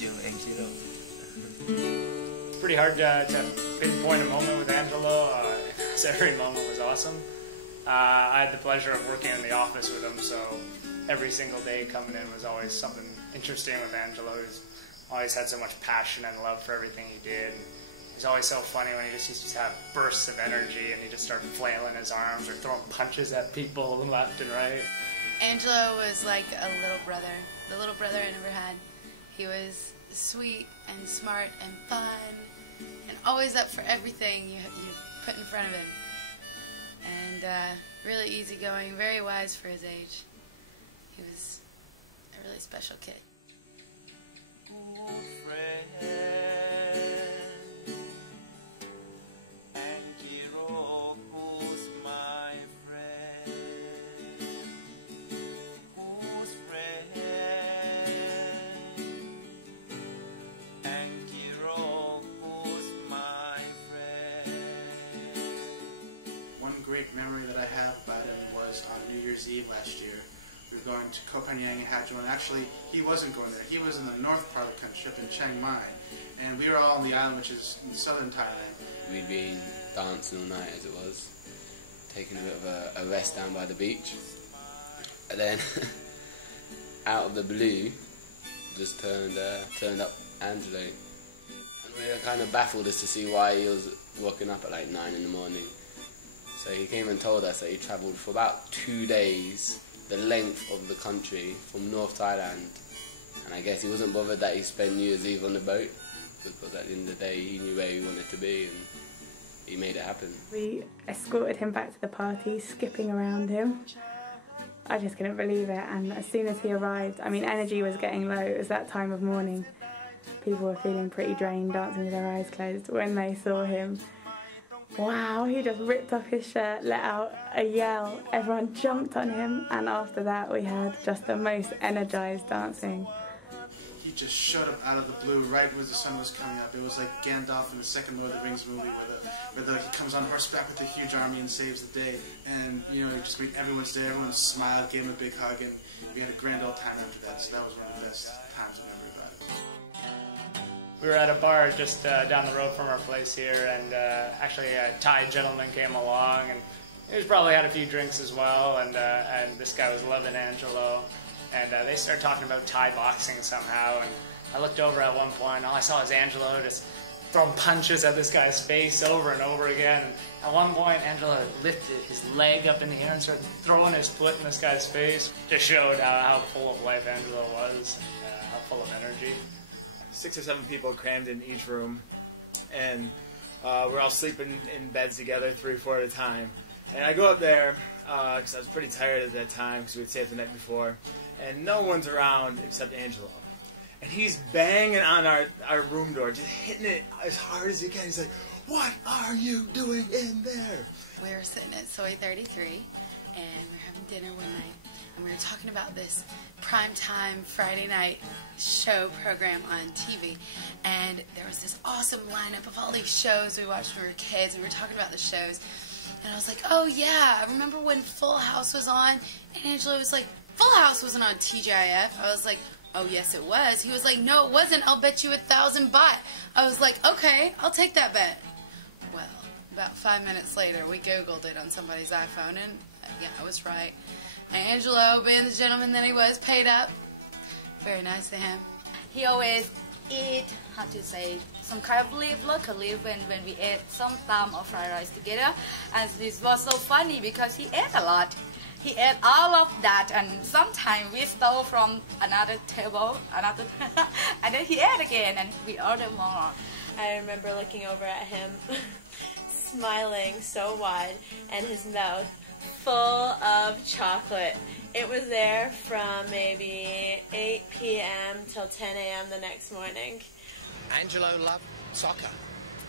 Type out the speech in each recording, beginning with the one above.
you, Angelo. It's pretty hard to pinpoint a moment with Angelo, because every moment was awesome. I had the pleasure of working in the office with him, so every single day coming in was always something interesting with Angelo. He's always had so much passion and love for everything he did. He's always so funny when he just used to have bursts of energy and he just started flailing his arms or throwing punches at people left and right. Angelo was like a little brother, the little brother I never had. He was sweet and smart and fun and always up for everything you put in front of him. And really easygoing, very wise for his age. He was a really special kid. One great memory that I have about him was on New Year's Eve last year. We were going to Koh Phangan and Hachjo, and actually he wasn't going there. He was in the north part of the country, up in Chiang Mai, and we were all on the island, which is in southern Thailand. We'd been dancing all night as it was, taking a bit of a rest down by the beach, and then out of the blue just turned up Angelo, and we were kind of baffled as to see why he was waking up at like 9 in the morning. So he came and told us that he travelled for about 2 days, the length of the country from North Thailand, and I guess he wasn't bothered that he spent New Year's Eve on the boat, because at the end of the day he knew where he wanted to be and he made it happen. We escorted him back to the party, skipping around him. I just couldn't believe it, and as soon as he arrived, I mean, energy was getting low. It was that time of morning. People were feeling pretty drained, dancing with their eyes closed. When they saw him, wow, he just ripped off his shirt, let out a yell. Everyone jumped on him, and after that we had just the most energised dancing. He just showed up out of the blue right as the sun was coming up. It was like Gandalf in the second Lord of the Rings movie where he comes on horseback with a huge army and saves the day. And, you know, he just made everyone stay, everyone smiled, gave him a big hug, and we had a grand old time after that. So that was one of the best times I've ever about it. We were at a bar just down the road from our place here, and actually a Thai gentleman came along, and he was probably had a few drinks as well, and this guy was loving Angelo, and they started talking about Thai boxing somehow, and I looked over at one point, and all I saw was Angelo just throwing punches at this guy's face over and over again, and at one point Angelo lifted his leg up in the air and started throwing his foot in this guy's face. Just showed how full of life Angelo was, and how full of energy. 6 or 7 people crammed in each room, and we're all sleeping in beds together, 3 or 4 at a time. And I go up there because I was pretty tired at that time because we had stayed the night before, and no one's around except Angelo. And he's banging on our room door, just hitting it as hard as he can. He's like, "What are you doing in there?" We were sitting at Soy 33, and we were having dinner one night, and we were talking about this primetime Friday night show program on TV, and there was this awesome lineup of all these shows we watched when we were kids, and we were talking about the shows, and I was like, oh yeah, I remember when Full House was on, and Angelo was like, Full House wasn't on TGIF. I was like, oh yes it was. He was like, no it wasn't, I'll bet you 1,000 baht. I was like, okay, I'll take that bet. Well, about 5 minutes later we Googled it on somebody's iPhone, and yeah, I was right. And Angelo, being the gentleman that he was, paid up. Very nice of him. He always eat, how to say, some kind of leaf, local leaf, when we ate some tam or fried rice together. And this was so funny because he ate a lot. He ate all of that, and sometimes we stole from another table, and then he ate again, and we ordered more. I remember looking over at him, smiling so wide, and his mouth full of chocolate. It was there from maybe 8 p.m. till 10 a.m. the next morning. Angelo loved soccer.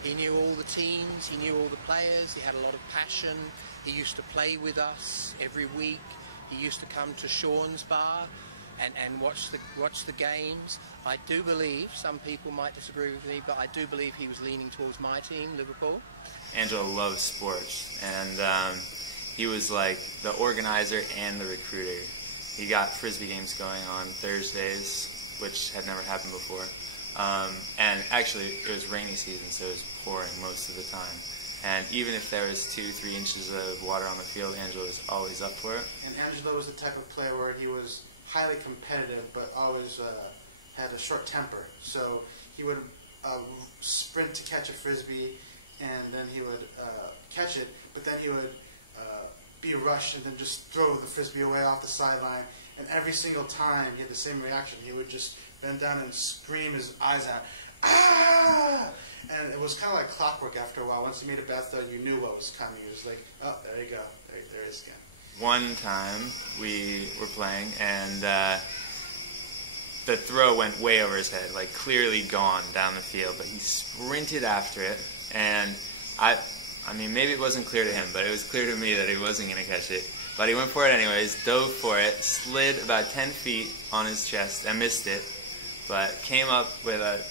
He knew all the teams, he knew all the players, he had a lot of passion. He used to play with us every week. He used to come to Sean's bar and watch the games. I do believe, some people might disagree with me, but I do believe he was leaning towards my team, Liverpool. Angelo loves sports, and he was like the organizer and the recruiter. He got Frisbee games going on Thursdays, which had never happened before. And actually, it was rainy season, so it was pouring most of the time. And even if there was 2-3 inches of water on the field, Angelo was always up for it. And Angelo was the type of player where he was highly competitive, but always had a short temper. So he would sprint to catch a frisbee, and then he would catch it, but then he would be rushed and then just throw the frisbee away off the sideline. And every single time he had the same reaction. He would just bend down and scream his eyes out. Ah! And it was kind of like clockwork after a while. Once you made a bad throw, you knew what was coming. It was like, oh, there you go. There it is again. One time we were playing, and the throw went way over his head, like clearly gone down the field. But he sprinted after it, and I mean, maybe it wasn't clear to him, but it was clear to me that he wasn't going to catch it. But he went for it anyways, dove for it, slid about 10 feet on his chest, and missed it, but came up with a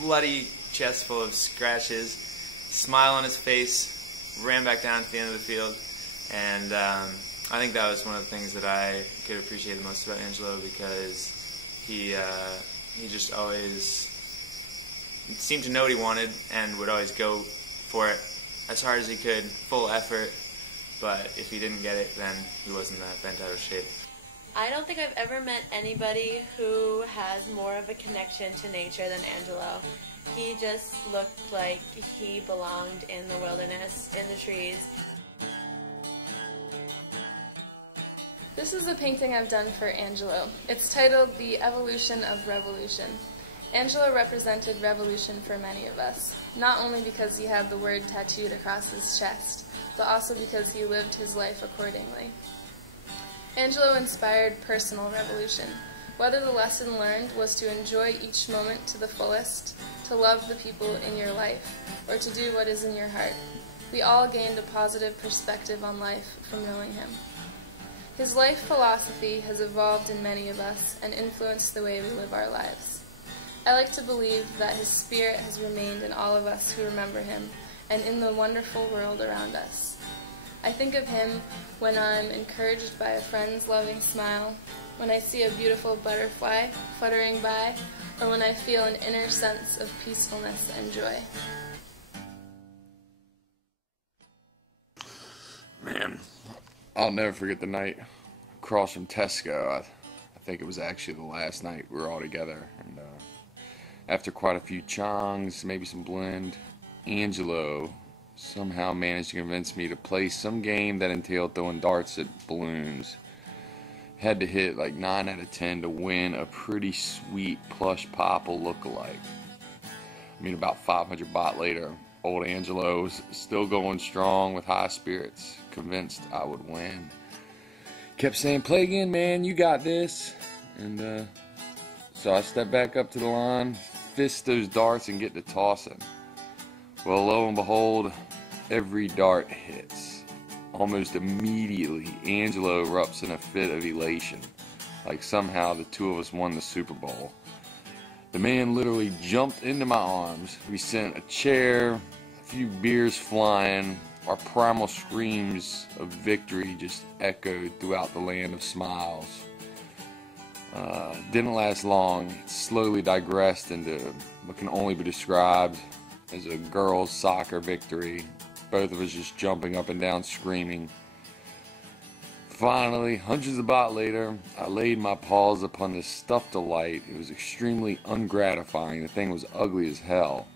bloody chest full of scratches, smile on his face, ran back down to the end of the field, and I think that was one of the things that I could appreciate the most about Angelo, because he just always seemed to know what he wanted and would always go for it as hard as he could, full effort, but if he didn't get it, then he wasn't that bent out of shape. I don't think I've ever met anybody who has more of a connection to nature than Angelo. He just looked like he belonged in the wilderness, in the trees. This is a painting I've done for Angelo. It's titled The Evolution of Revolution. Angelo represented revolution for many of us, not only because he had the word tattooed across his chest, but also because he lived his life accordingly. Angelo inspired personal revolution. Whether the lesson learned was to enjoy each moment to the fullest, to love the people in your life, or to do what is in your heart, we all gained a positive perspective on life from knowing him. His life philosophy has evolved in many of us and influenced the way we live our lives. I like to believe that his spirit has remained in all of us who remember him and in the wonderful world around us. I think of him when I'm encouraged by a friend's loving smile, when I see a beautiful butterfly fluttering by, or when I feel an inner sense of peacefulness and joy. Man, I'll never forget the night across from Tesco. I think it was actually the last night we were all together, and after quite a few chongs, maybe some blend, Angelo somehow managed to convince me to play some game that entailed throwing darts at balloons. Had to hit like 9 out of 10 to win a pretty sweet plush Popple lookalike. I mean, about 500 baht later, old Angelo was still going strong with high spirits, convinced I would win. Kept saying, play again, man, you got this. And so I stepped back up to the line, fist those darts and get to tossing. Well, lo and behold, every dart hits. Almost immediately, Angelo erupts in a fit of elation, like somehow the two of us won the Super Bowl. The man literally jumped into my arms. We sent a chair, a few beers flying. Our primal screams of victory just echoed throughout the land of smiles. Didn't last long. It slowly digressed into what can only be described as a girls' soccer victory. Both of us just jumping up and down screaming. Finally, hundreds of baht later, I laid my paws upon this stuffed delight. It was extremely ungratifying. The thing was ugly as hell.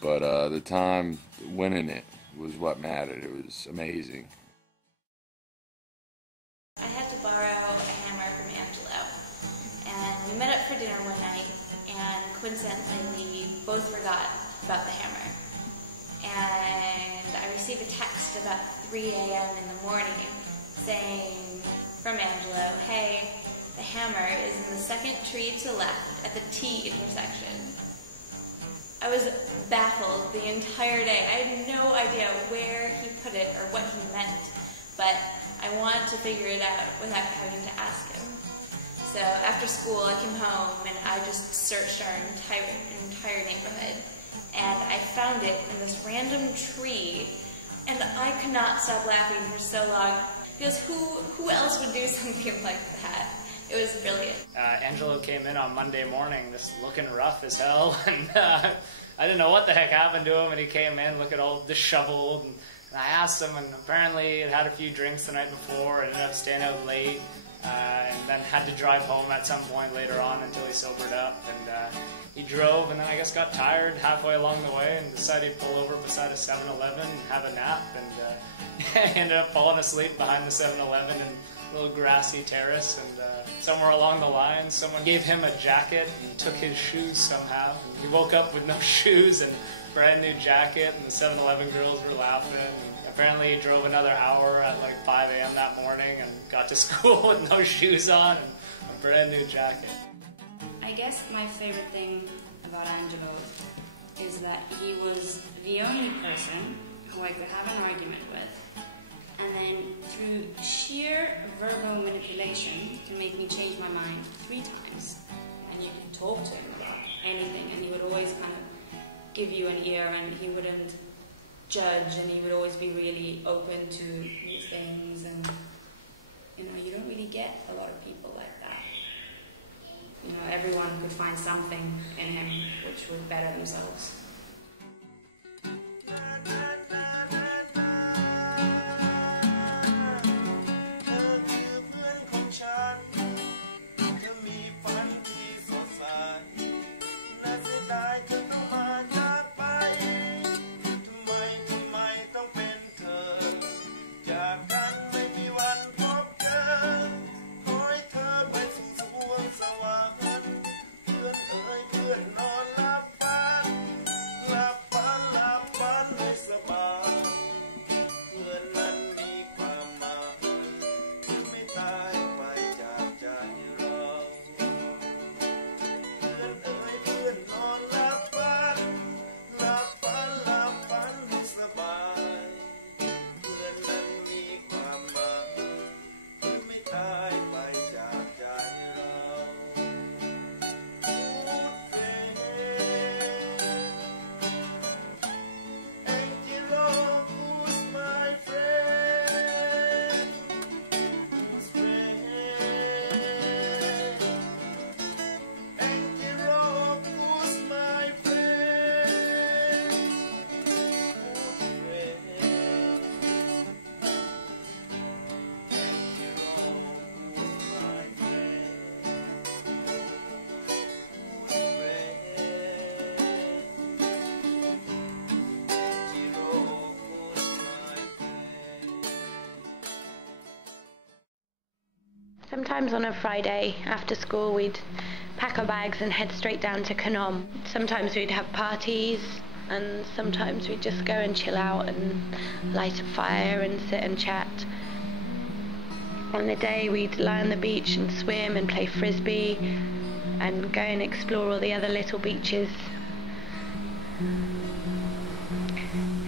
But the time winning it was what mattered. It was amazing. I had to borrow a hammer from Angelo, and we met up for dinner one night, and coincidentally we both forgot about the hammer. And I received a text about 3 a.m. in the morning saying from Angelo, hey, the hammer is in the second tree to the left at the T intersection. I was baffled the entire day. I had no idea where he put it or what he meant, but I wanted to figure it out without having to ask him. So after school, I came home and I just searched our entire neighborhood, and I found it in this random tree, and I could not stop laughing for so long, because who else would do something like that? It was brilliant. Angelo came in on Monday morning just looking rough as hell, and I didn't know what the heck happened to him, and he came in looking all disheveled, and I asked him, and apparently he had a few drinks the night before and ended up staying out late, and then had to drive home at some point later on until he sobered up, and he drove, and then I guess got tired halfway along the way and decided to pull over beside a 7-Eleven and have a nap, and ended up falling asleep behind the 7-Eleven in a little grassy terrace, and somewhere along the line someone gave him a jacket and took his shoes somehow, and he woke up with no shoes and brand new jacket, and the 7-Eleven girls were laughing. And apparently he drove another hour at like 5 a.m. that morning and got to school with no shoes on and a brand new jacket. I guess my favorite thing about Angelo is that he was the only person who I could have an argument with, and then through sheer verbal manipulation can make me change my mind 3 times. And you can talk to him about anything, and he would always kind of give you an ear, and he wouldn't judge, and he would always be really open to new things. And you know, you don't really get a lot of people like that. You know, everyone could find something in him which would better themselves. Sometimes on a Friday after school we'd pack our bags and head straight down to Canom. Sometimes we'd have parties, and sometimes we'd just go and chill out and light a fire and sit and chat. On the day we'd lie on the beach and swim and play frisbee and go and explore all the other little beaches.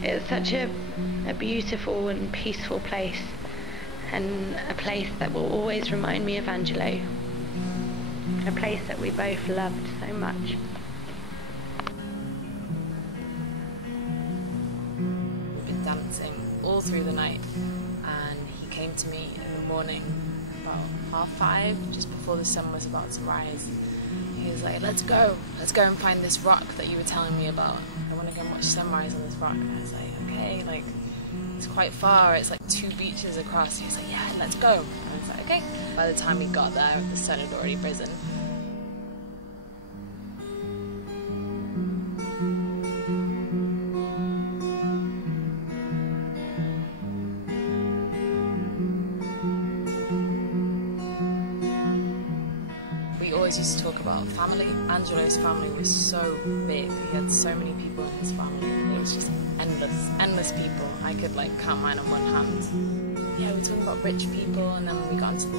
It's such a beautiful and peaceful place, and a place that will always remind me of Angelo. A place that we both loved so much. We've been dancing all through the night, and he came to me in the morning about 5:30, just before the sun was about to rise. He was like, let's go and find this rock that you were telling me about. I want to go and watch sunrise on this rock. And I was like, okay, like, it's quite far, it's like 2 beaches across. He's like, yeah, let's go. And I was like, okay. By the time we got there, the sun had already risen. We always used to talk about family. Angelo's family was so big. He had so many people in his family. It was just endless people. I could like count mine on one hand. Yeah, we were talking about rich people, and then we got into the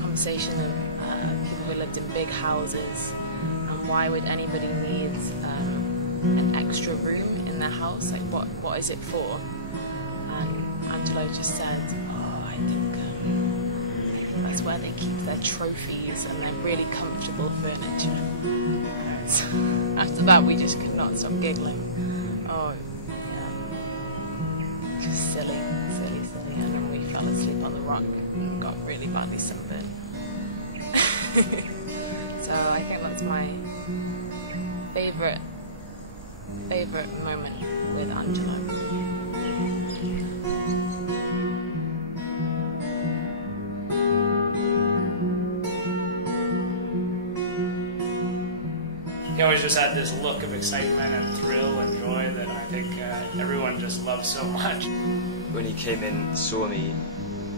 conversation of people who lived in big houses, and why would anybody need an extra room in their house? Like, what is it for? And Angelo just said, oh, I think that's where they keep their trophies and their really comfortable furniture. And after that, we just could not stop giggling. Oh, yeah. Just silly. And then we fell asleep on the rock and got really badly sunburned. So I think that's my favorite moment with Angelo. He always just had this look of excitement and thrill and joy that I think everyone just loves so much. When he came in, saw me,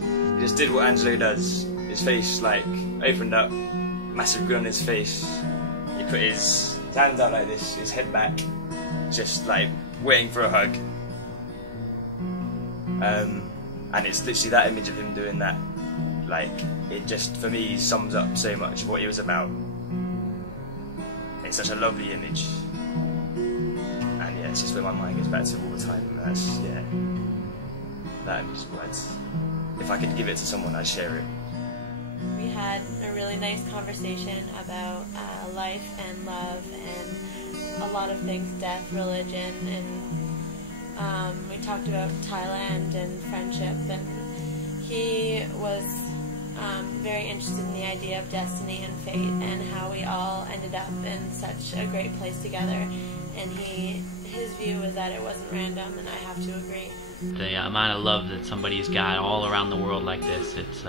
he just did what Angelo does. His face like opened up, massive grin on his face. He put his hands out like this, his head back, just like waiting for a hug. And it's literally that image of him doing that. Like, it just, for me, sums up so much of what he was about. It's such a lovely image. And yeah, it's just where my mind goes back to all the time. And that's, yeah, that image is words. If I could give it to someone, I'd share it. We had a really nice conversation about life and love and a lot of things, death, religion, and we talked about Thailand and friendship, and he was very interested in the idea of destiny and fate and how we all ended up in such a great place together, and his view was that it wasn't random, and I have to agree. The amount of love that somebody's got all around the world like this, it's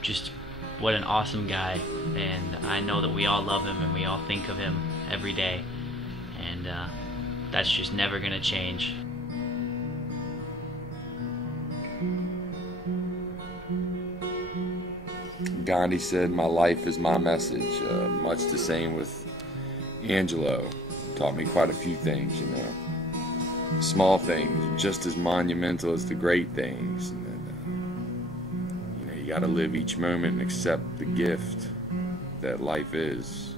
just what an awesome guy, and I know that we all love him and we all think of him every day, and that's just never gonna change. Gandhi said, "My life is my message." Much the same with Angelo. Taught me quite a few things, you know. Small things, just as monumental as the great things. And then, you know, you got to live each moment and accept the gift that life is.